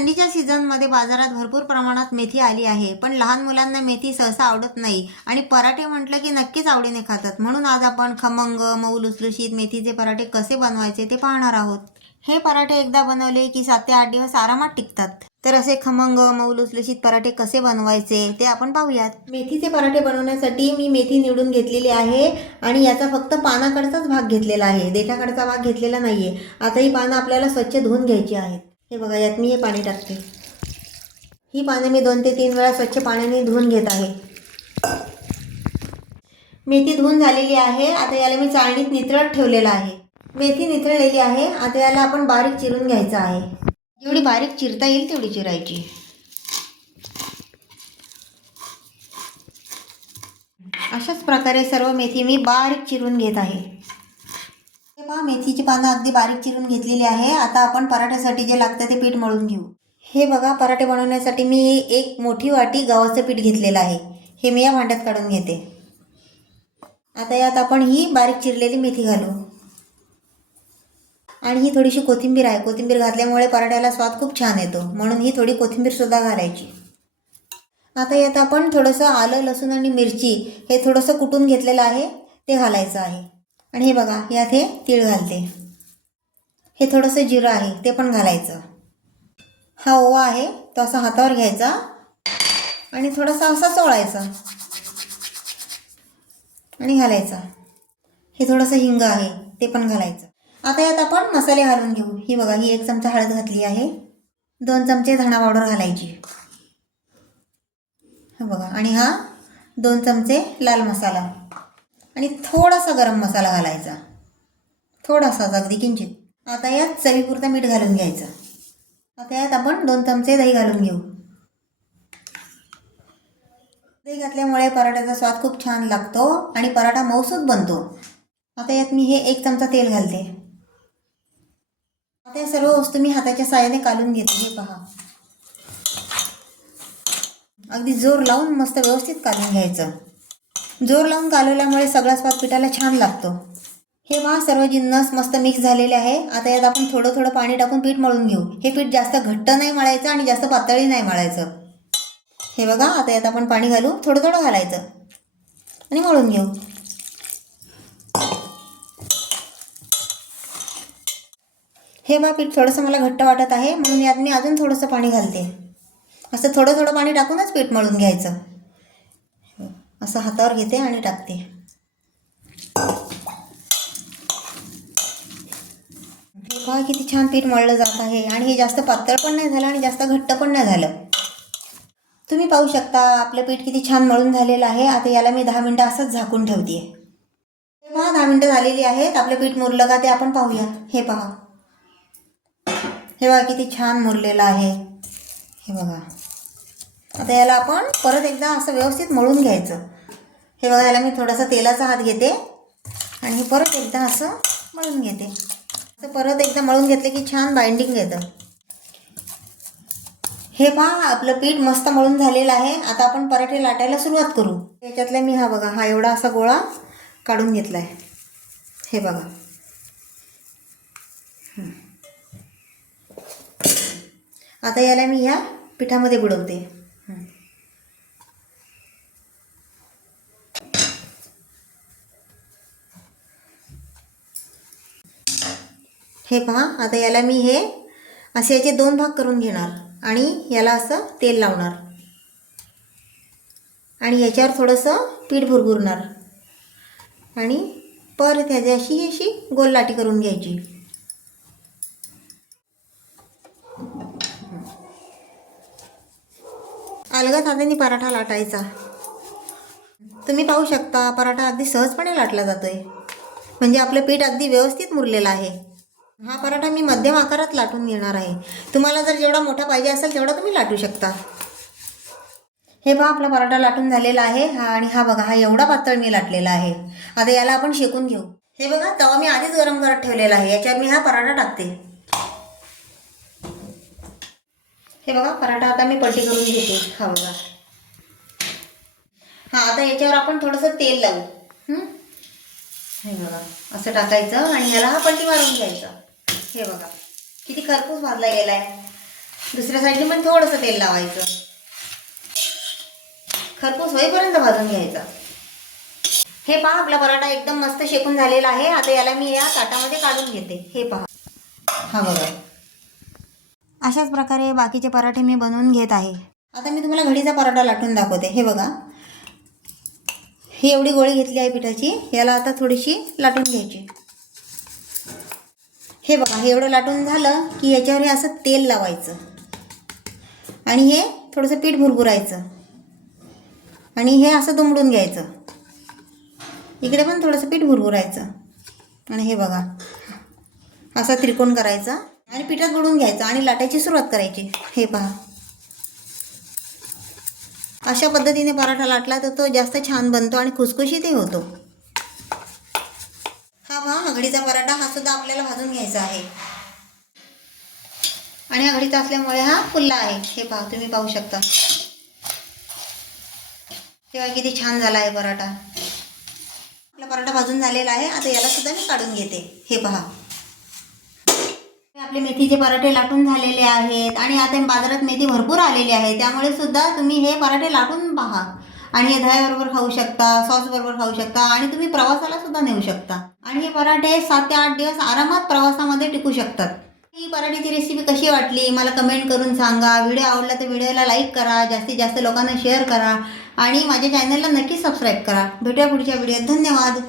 थंडीच्या सीझनमध्ये बाजारात भरपूर प्रमाणात मेथी आली आहे, पण लहान मुलांना मेथी सहसा आवडत नाही आणि पराठे म्हटलं की नक्कीच आवडीने खातात. म्हणून आज आपण खमंग मऊ लुसलुशीत मेथीचे पराठे कसे बनवायचे ते पाहणार आहोत. हे पराठे एकदा बनवले की 7 ते 8 दिवस आरामात टिकतात. तर असे खमंग मऊ लुसलुशीत पराठे कसे बनवायचे ते आपण पाहूयात. मेथीचे पराठे बनवण्यासाठी मी मेथी निवडून घेतलेली आहे आणि याचा फक्त पानाकडचाच भाग घेतलेला आहे, देठाकडचा भाग घेतलेला नाहीये. आता ही पानं आपल्याला स्वच्छ धुवून घ्यायची आहेत. हे बघा, यात मी हे पाणी टाकते. ही पाने मी 2 ते 3 वेळा स्वच्छ पाण्याने धुवून घेत आहे. मेथी धुवून झालेली आहे. आता याला मी चाळणीत नितळत ठेवलेलं आहे. मेथी नितळलेली आहे. आता याला आपण बारीक चिरून घ्यायचं आहे. जेवढी बारीक चिरता येईल तेवढी चिरायची. अशाच प्रकारे सर्व मेथी मी बारीक चिरून घेत आहे. हे पहा, मेथीची पानं अगदी बारीक चिरून घेतलेली आहे. आता आपण पराठ्यासाठी जे लागतं ते पीठ मळून घेऊ. हे बघा, पराठे बनवण्यासाठी मी एक मोठी वाटी गव्हाचं पीठ घेतलेलं आहे. हे मी या भांड्यात काढून घेते. आता यात आपण ही बारीक चिरलेली मेथी घालू आणि ही थोडीशी कोथिंबीर आहे. कोथिंबीर घातल्यामुळे पराठ्याला स्वाद खूप छान येतो, म्हणून ही थोडी कोथिंबीर सुद्धा घालायची. आता यात आपण थोडंसं आलं, लसूण आणि मिरची हे थोडंसं कुटून घेतलेलं आहे ते घालायचं आहे. आणि हे बघा, यात हे तीळ घालते. हे थोडंसं जिरं आहे ते पण घालायचं. हा ओवा आहे तो असा हातावर घ्यायचा आणि थोडासा असा चोळायचा आणि घालायचा. हे थोडंसं हिंग आहे ते पण घालायचं. आता यात आपण मसाले घालून घेऊ. ही बघा, ही 1 चमचा हळद घातली आहे. 2 चमचे धणा पावडर घालायची. हे बघा, आणि हा 2 चमचे लाल मसाला आणि थोडासा गरम मसाला घालायचा, थोडासाच, अगदी किंचित. आता यात चवीपुरतं मीठ घालून घ्यायचं. आता यात आपण 2 चमचे दही घालून घेऊ. दही घातल्यामुळे पराठ्याचा स्वाद खूप छान लागतो आणि पराठा मऊसूत बनतो. आता यात मी हे 1 चमचा तेल घालते. आता या सर्व वस्तू मी हाताच्या साहाय्याने कालून घेते. हे पहा, अगदी जोर लावून मस्त व्यवस्थित कालून घ्यायचं. जोर लावून कालवल्यामुळे सगळा स्वाद पिठाला छान लागतो. हे पहा, सर्व जिन्नस मस्त मिक्स झालेले आहे. आता यात आपण थोडं थोडं पाणी टाकून पीठ मळून घेऊ. हे पीठ जास्त घट्ट नाही मळायचं आणि जास्त पातळही नाही मळायचं. हे बघा, आता यात आपण पाणी घालू, थोडं थोडं घालायचं आणि मळून घेऊ. हे बघा, पीठ थोडंसं मला घट्ट वाटत आहे, म्हणून यात मी अजून थोडंसं पाणी घालते. असं थोडं थोडं पाणी टाकूनच पीठ मळून घ्यायचं. असं हातावर घेते आणि टाकते. हे बघा, किती छान पीठ मळलं जात आहे आणि हे जास्त पातळ पण नाही झालं आणि जास्त घट्ट पण नाही झालं. तुम्ही पाहू शकता आपलं पीठ किती छान मळून झालेलं आहे. आता याला मी 10 मिनटं असंच झाकून ठेवते. हे पहा, 10 मिनटं झालेली आहेत. आपलं पीठ मुरलं का ते आपण पाहूया. हे पहा, हे बघा किती छान मुरलेलं आहे. हे बघा, आता याला आपण परत एकदा असं व्यवस्थित मळून घ्यायचं. हे बघा, याला मी थोडासा तेलाचा हात घेते आणि हे परत एकदा असं मळून घेते. असं परत एकदा मळून घेतलं की छान बाइंडिंग येतं. हे पहा, आपलं पीठ मस्त मळून झालेलं आहे. आता आपण पराठे लाटायला सुरुवात करू. याच्यातला मी हा बघा, हा एवढा असा गोळा काढून घेतला आहे. हे बघा, आता याला मी ह्या पिठामध्ये बुडवते. हे पहा, आता याला मी हे असे याचे 2 भाग करून घेणार आणि याला असं तेल लावणार आणि याच्यावर थोडंसं पीठ भुरभुरणार आणि परत ह्याची अशी गोल लाटी करून घ्यायची. अलगद हाताने पराठा लाटायचा. तुम्ही पाहू शकता, पराठा अगदी सहजपणे लाटला जातोय. म्हणजे आपलं पीठ अगदी व्यवस्थित मुरलेलं आहे. हा पराठा मी मध्यम आकारात लाटून घेणार आहे. तुम्हाला जर जेवढा मोठा पाहिजे असेल तेवढा तुम्ही लाटू शकता. हे पहा, आपला पराठा लाटून झालेला आहे. आणि हा बघा, हा एवढा पातळ मी लाटलेला आहे. आता याला आपण शेकून घेऊ. हे बघा, तवा मी आधीच गरम करत ठेवलेला आहे. याच्यावर मी हा पराठा टाकते. हे बघा, पराठा आता मी पलटी करून घेते. हा बघा, हा आता याच्यावर आपण थोडंसं तेल लावू. हे बघा, असं टाकायचं आणि याला हा पलटी मारून घ्यायचा. हे बघा, किती खरपूस भाजला गेला आहे. दुसऱ्या साईडने पण थोडंसं तेल लावायचं. खरपूस होईपर्यंत भाजून घ्यायचा. हे पहा, आपला पराठा एकदम मस्त शेकून झालेला आहे. आता याला मी या ताटामध्ये काढून घेते. हे पहा, हा बघा. अशाच प्रकारे बाकीचे पराठे मी बनवून घेत आहे. आता मी तुम्हाला घडीचा पराठा लाटून दाखवते. हे बघा, ही एवढी गोळी घेतली आहे पिठाची. याला आता थोडीशी लाटून घ्यायची. हे बघा, हे एवढं लाटून झालं की याच्यावर हे असं तेल लावायचं आणि हे थोडंसं पीठ भुरभुरायचं आणि हे असं दुमडून घ्यायचं. इकडे पण थोडंसं पीठ भुरभुरायचं आणि हे बघा असा त्रिकोण करायचा आणि पिठात बुडवून घ्यायचं आणि लाटायची सुरुवात करायची. हे पहा, अशा पद्धतीने पराठा लाटला तर तो जास्त छान बनतो आणि खुसखुशीतही होतो. हा पहा, घडीचा पराठा हा सुद्धा आपल्याला भाजून घ्यायचा आहे आणि हा घडीचा असल्यामुळे हा फुलला आहे. हे पहा, तुम्ही पाहू शकता. तेव्हा किती छान झाला आहे पराठा. आपला पराठा भाजून झालेला आहे. आता याला सुद्धा मी काढून घेते. हे पहा, आपले मेथीचे पराठे लाटून झालेले आहेत आणि आता बाजारात मेथी भरपूर आलेली आहे. त्यामुळे सुद्धा तुम्ही हे पराठे लाटून पहा आणि हे दह्याबरोबर खाऊ शकता, सॉस बरोबर खाऊ शकता आणि तुम्ही प्रवासाला सुद्धा नेऊ शकता. आणि हे पराठे 7 ते 8 दिवस आरामात प्रवासामध्ये टिकू शकतात. ही पराठ्याची रेसिपी कशी वाटली मला कमेंट करून सांगा. व्हिडिओ आवडला तर व्हिडिओला लाईक करा, जास्तीत जास्त लोकांना शेअर करा आणि माझ्या चॅनलला नक्की सबस्क्राईब करा. भेटूया पुढच्या व्हिडिओत. धन्यवाद.